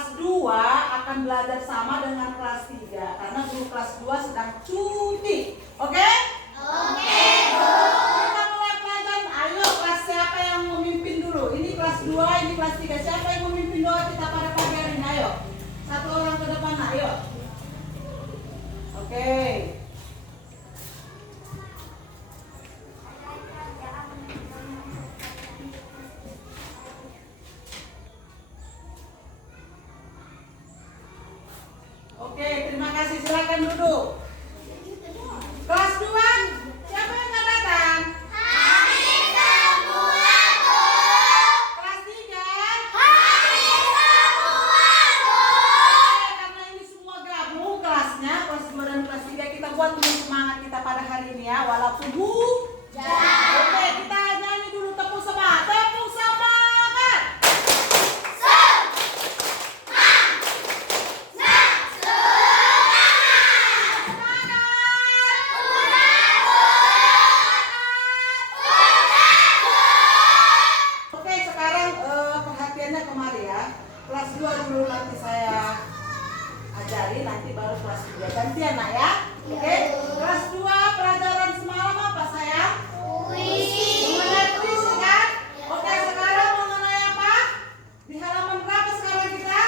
kelas 2 akan belajar sama dengan kelas 3 karena guru kelas 2 sedang cuti. Oke? Oke, Bu. Kita mulai pelajaran. Ayo, kelas siapa yang memimpin dulu? Ini kelas 2, ini kelas 3. Siapa yang memimpin doa kita pada pagi hari ini? Ayo. Satu orang ke depan, ayo. Oke. Oke, terima kasih. Silakan duduk. Kelas 2, siapa yang nggak datang? Hadir semua, Bu. Kelas 3. Hadir semua, Bu. Karena ini semua gabung kelasnya, kelas 2 dan kelas 3, kita buat dulu semangat kita pada hari ini ya, walaupun Oke, kita nyanyi dulu tepuk semangat. Tepuk semangat. Oke, sekarang perhatiannya kemari ya. Kelas 2 dulu nanti saya ajari, nanti baru kelas 3. Gantian nak ya. Oke, kelas 2 pelajaran semalam apa sayang? Mengenai puisi kan? Oke, sekarang mengenai apa? Di halaman berapa sekarang kita?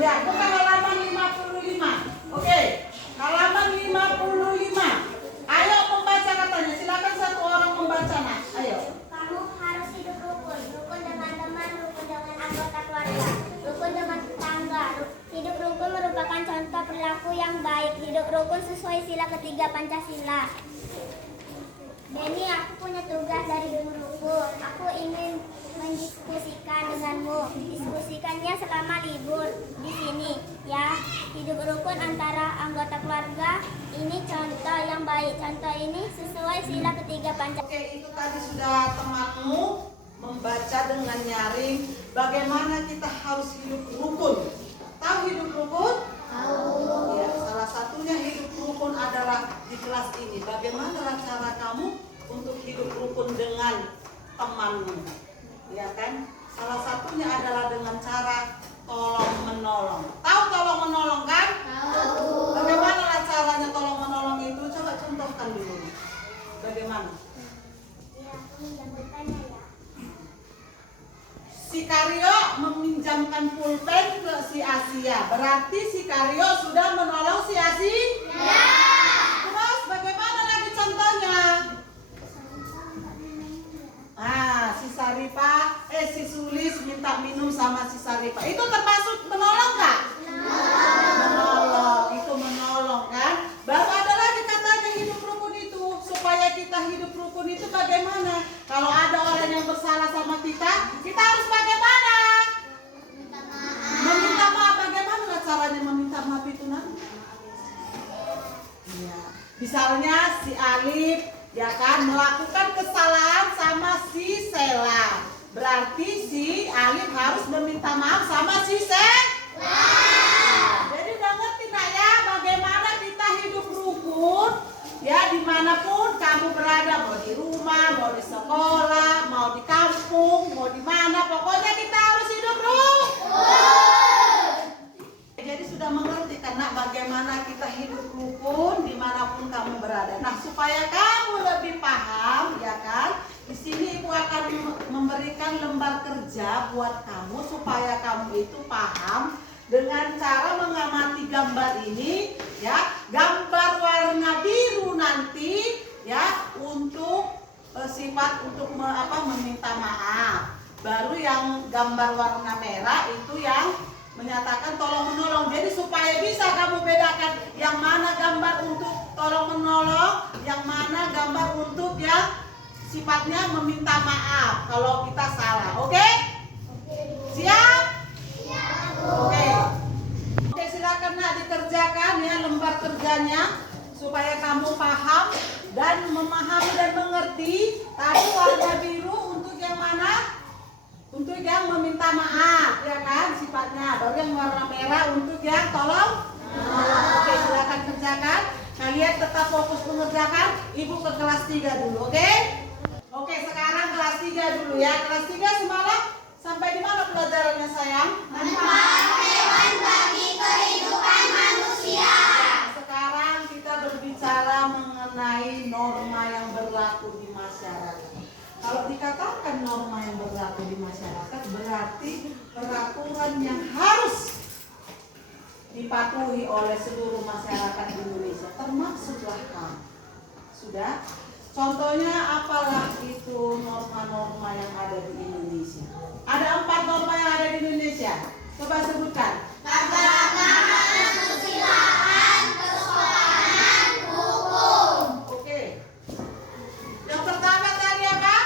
Ya, bukan halaman 55. Oke, halaman 55. Ayo membaca katanya. Silakan satu orang membaca nak. Ayo. Kamu harus hidup rukun. Rukun dengan teman, rukun dengan anggota keluarga, rukun dengan tetangga. Hidup rukun merupakan contoh perilaku yang baik. Hidup rukun sesuai sila ketiga Pancasila. Benny, aku punya tugas dari guruku. Aku ingin mendiskusikan denganmu. Diskusikannya selama libur di sini, ya. Hidup rukun antara anggota keluarga ini contoh yang baik. Contoh ini sesuai sila ketiga Pancasila. Oke, itu tadi sudah temanmu membaca dengan nyaring bagaimana kita harus hidup rukun. Tahu hidup rukun? Tahu. Ya, salah satunya hidup rukun adalah di kelas ini. Bagaimana cara kamu untuk hidup rukun dengan temanmu? Ya kan? Salah satunya adalah dengan cara tolong menolong. Tahu tolong menolong kan? Tahu. Bagaimana caranya tolong menolong itu? Coba contohkan dulu. Bagaimana? Ya, aku menjemputkannya ya. Si Karyo meminjamkan pulpen ke si Asia. Berarti si Karyo sudah menolong si Asia? Ya. Terus bagaimana lagi contohnya? Si Sulis minta minum sama si Saripa. Itu termasuk menolong nggak? Menolong. Itu menolong kan? Baru ada lagi katanya hidup rukun itu. Supaya kita hidup rukun itu bagaimana? Kalau ada orang yang bersalah sama kita harus bagaimana? Meminta maaf. Bagaimana caranya meminta maaf itu nanti? Ya. Misalnya si Alif ya kan melakukan kesalahan sama si Sela. Berarti si Alif harus meminta maaf sama si Sela. Jadi udah ngerti nak ya bagaimana kita hidup rukun ya dimanapun kamu berada, mau di rumah, mau di sekolah, mau di kampung, mau di mana, pokoknya kita harus hidup rukun. Jadi sudah mengerti kan nak bagaimana kita hidup rukun dimanapun kamu berada. Nah supaya kamu lebih paham ya kan, di sini Ibu akan memberikan lembar kerja buat kamu supaya kamu itu paham dengan cara mengamati gambar ini ya. Gambar warna biru nanti ya untuk sifat untuk meminta maaf. Baru yang gambar warna merah itu yang menyatakan tolong menolong. Jadi supaya bisa kamu bedakan yang mana gambar untuk tolong menolong, yang mana gambar untuk yang sifatnya meminta maaf kalau kita salah. Oke? Siap? Oke. Oke, silakan nak dikerjakan ya lembar kerjanya supaya kamu paham dan memahami dan mengerti. Tadi warna biru untuk yang mana? Untuk yang meminta maaf, ya kan sifatnya. Baru yang warna merah untuk yang tolong. Oke, silakan kerjakan. Kalian tetap fokus mengerjakan. Ibu ke kelas 3 dulu, oke? Oke, sekarang kelas 3 dulu ya. Kelas 3 semalam sampai di mana pelajarannya sayang? Nanti peraturan yang harus dipatuhi oleh seluruh masyarakat Indonesia, termasuklah kamu. Sudah? Contohnya apalah itu norma-norma yang ada di Indonesia? Ada 4 norma yang ada di Indonesia. Coba sebutkan. Keberagaman, kesusilaan, kesopanan, hukum. Oke. Yang pertama tadi apa?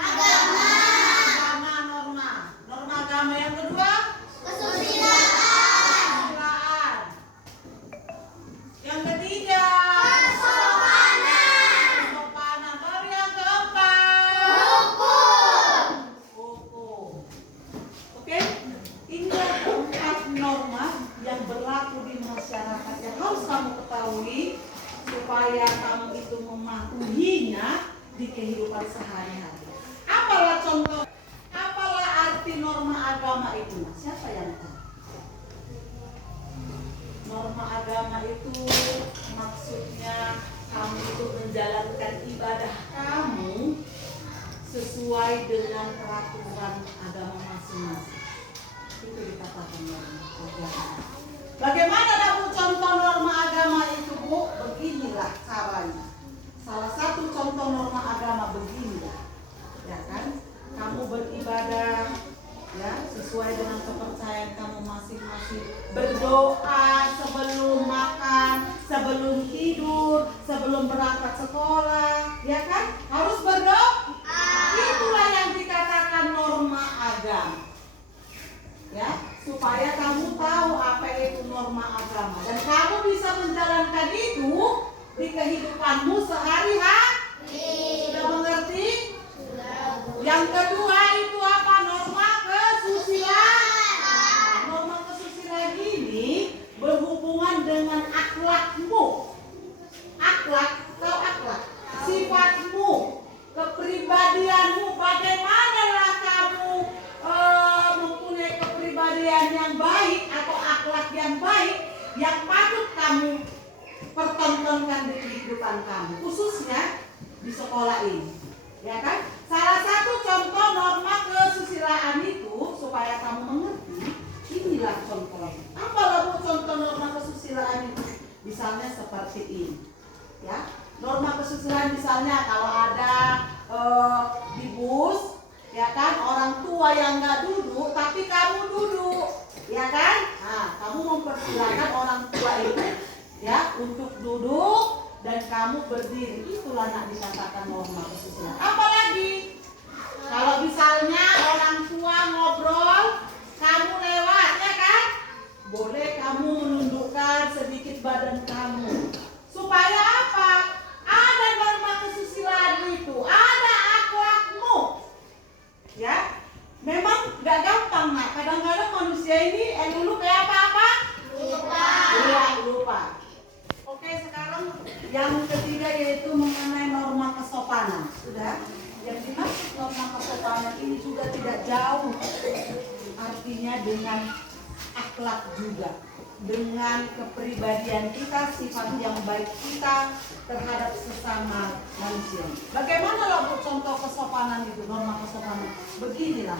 Agama. Agama, norma. Norma agama yang kedua? Kesusilaan. Kesusilaan. Yang ketiga? Kesopanan. Kesopanan. Baru yang keempat? Hukum. Hukum. Oke? Inilah 4 norma yang berlaku di masyarakat yang harus kamu ketahui supaya kamu itu mematuhinya di kehidupan sehari-hari. Apalah contoh? Apalah arti norma agama itu? Siapa yang tahu? Norma agama itu maksudnya kamu itu menjalankan ibadah kamu sesuai dengan peraturan agama masing-masing. Itu dikatakan norma agama. Bagaimana Bu contoh norma agama itu, Bu? Beginilah caranya. Salah satu contoh norma agama beginilah. Ya kan? Kamu beribadah ya sesuai dengan kepercayaan kamu masing-masing. Berdoa sebelum makan, sebelum tidur, sebelum berangkat sekolah, ya kan? Harus berdoa. Itulah yang dikatakan norma agama. Ya, supaya kamu tahu apa itu norma agama dan kamu bisa menjalankan itu di kehidupanmu sehari-hari. Sudah mengerti? Yang kedua itu apa? Norma kesusilaan. Norma kesusilaan ini berhubungan dengan akhlakmu. Akhlak, tahu akhlak? Sifatmu, kepribadianmu. Bagaimanakah kamu mempunyai kepribadian yang baik atau akhlak yang baik yang patut kamu pertontonkan di kehidupan kamu, khususnya di sekolah ini. Ya kan? Salah satu contoh norma kesusilaan itu supaya kamu mengerti, inilah contohnya. Apalah Bu contoh norma kesusilaan itu? Misalnya seperti ini. Ya. Norma kesusilaan misalnya kalau ada di bus, ya kan, orang tua yang nggak duduk tapi kamu duduk, ya kan? Nah, kamu mempersilahkan orang tua itu ya untuk duduk dan kamu berdiri. Itulah nak dikatakan norma kesusilaan. Apalagi kalau misalnya orang tua ngobrol, kamu lewat, ya kan? Boleh kamu menundukkan sedikit badan kamu. Supaya apa? Ada norma kesusilaan itu, ada akhlakmu. Ya, memang gak gampang nak. Kadang-kadang manusia ini dulu kayak apa-apa? Lupa. Iya, lupa. Oke, sekarang yang ketiga yaitu mengenai norma kesopanan. Sudah? Yang dimaksud norma kesopanan ini juga tidak jauh artinya dengan akhlak juga, dengan kepribadian kita, sifat yang baik kita terhadap sesama manusia. Bagaimana lah contoh kesopanan itu, norma kesopanan? Beginilah.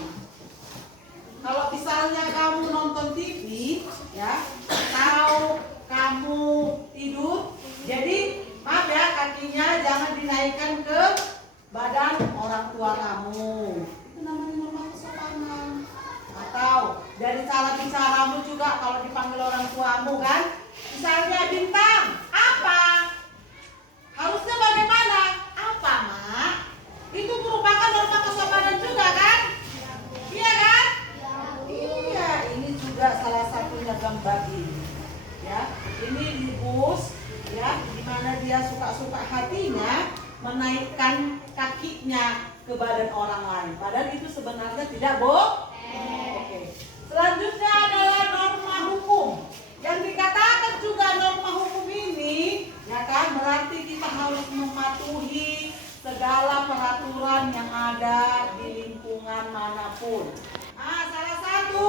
Kalau misalnya kamu nonton TV, ya, atau kamu tidur, jadi maaf ya, kakinya jangan dinaikkan ke badan orang tua kamu. Itu namanya norma kesopanan. Atau dari cara bicaramu juga kalau dipanggil orang tuamu kan, misalnya Bintang, apa? Harusnya bagaimana? Apa, Mak? Itu merupakan norma kesopanan juga kan? Iya kan? Iya, ini juga salah satunya gambar ini. Ya, ini di bus, ya, di mana dia suka-suka hatinya menaikkan kakinya ke badan orang lain. Padahal itu sebenarnya tidak boleh. Oke. Selanjutnya adalah norma hukum. Yang dikatakan juga norma hukum ini, ya kan, berarti kita harus mematuhi segala peraturan yang ada di lingkungan manapun. Nah, salah satu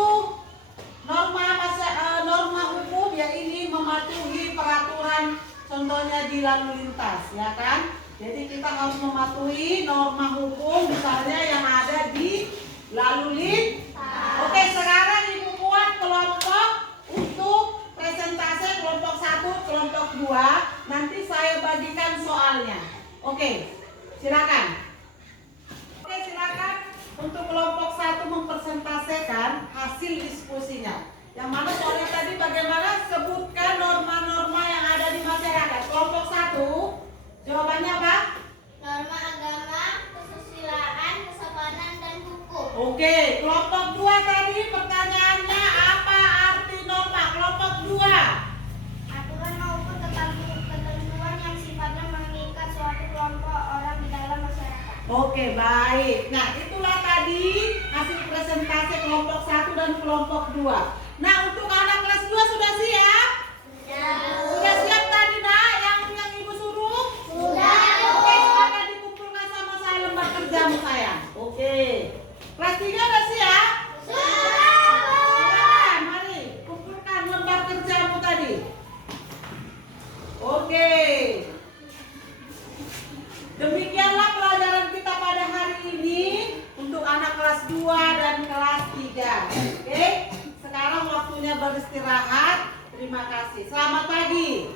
norma hukum ya ini mematuhi peraturan, contohnya di lalu lintas, ya kan? Jadi kita harus mematuhi norma hukum misalnya yang ada di lalu lintas. Oke, sekarang Ibu Baik, nah itulah tadi hasil presentasi kelompok 1 dan kelompok 2. Nah, untuk anak kelas 2 sudah siap? Sudah siap tadi nak yang ibu suruh? Sudah. Oke, silakan dikumpulkan sama saya lembar kerjamu sayang. Oke. Kelas 3 udah siap? Silakan, mari kumpulkan lembar kerjamu tadi. Oke. Demikianlah pelajaran kita pada hari ini untuk anak kelas 2 dan kelas 3. Oke. Sekarang waktunya beristirahat. Terima kasih. Selamat pagi.